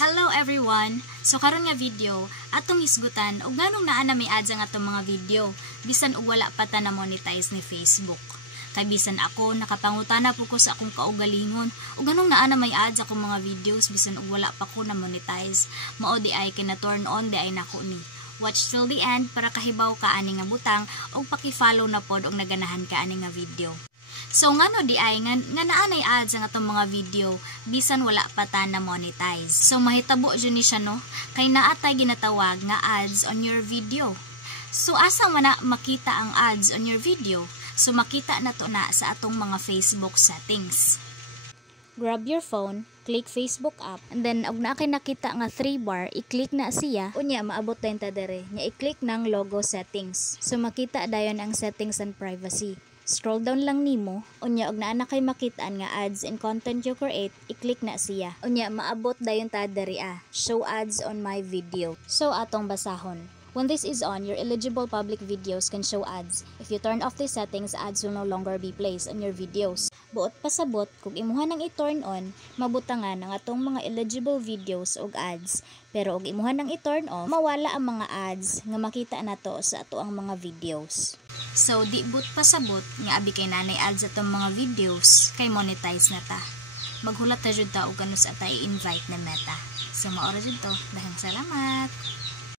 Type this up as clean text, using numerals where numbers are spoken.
Hello everyone! So karon nga video, atong hisgutan og nganong naa na may ads ang atong mga video bisan og wala pa ta na monetize ni Facebook. Kay bisan ako nakapangutana po ko sa akong kaugalingon og nganong naa na may ads akong mga videos bisan og wala pa ko na monetize. Mao di ay kina turn on di ay nako ni. Watch till the end para kahibaw ka ani nga butang og paki-follow na pod og naganahan ka ani nga video. So ngano di ay nga naanay ads ang atong mga video bisan wala pa ta na monetize. So mahitabo jud ni siya no kay naa tay ginatawag nga ads on your video. So asa man na makita ang ads on your video? So makita na to na sa atong mga Facebook settings. Grab your phone, click Facebook app, and then og naa kay nakita nga 3 bar, i-click na siya. Unya maabot dayon ta dere. Nya i-click nang logo settings. So makita dayon ang settings and privacy. Scroll down lang nimo, unya og naa na kay makitaan nga ads and content you create, i-click na siya. Unya maabot dayon ta diri show ads on my video. So atong basahon. When this is on, your eligible public videos can show ads. If you turn off these settings, ads will no longer be placed on your videos. Buot pasabot, kung imuha nang i-turn on, mabutangan ang atong mga eligible videos og ads. Pero og imuha nang i-turn off, mawala ang mga ads nga makita nato sa ato ang mga videos. So, di but pasabot nga abi kay nanay ads atong mga videos kay monetize na ta. Maghulat ta jud ta og kanus ata i-invite na Meta. So, maora jud to. Dahang salamat.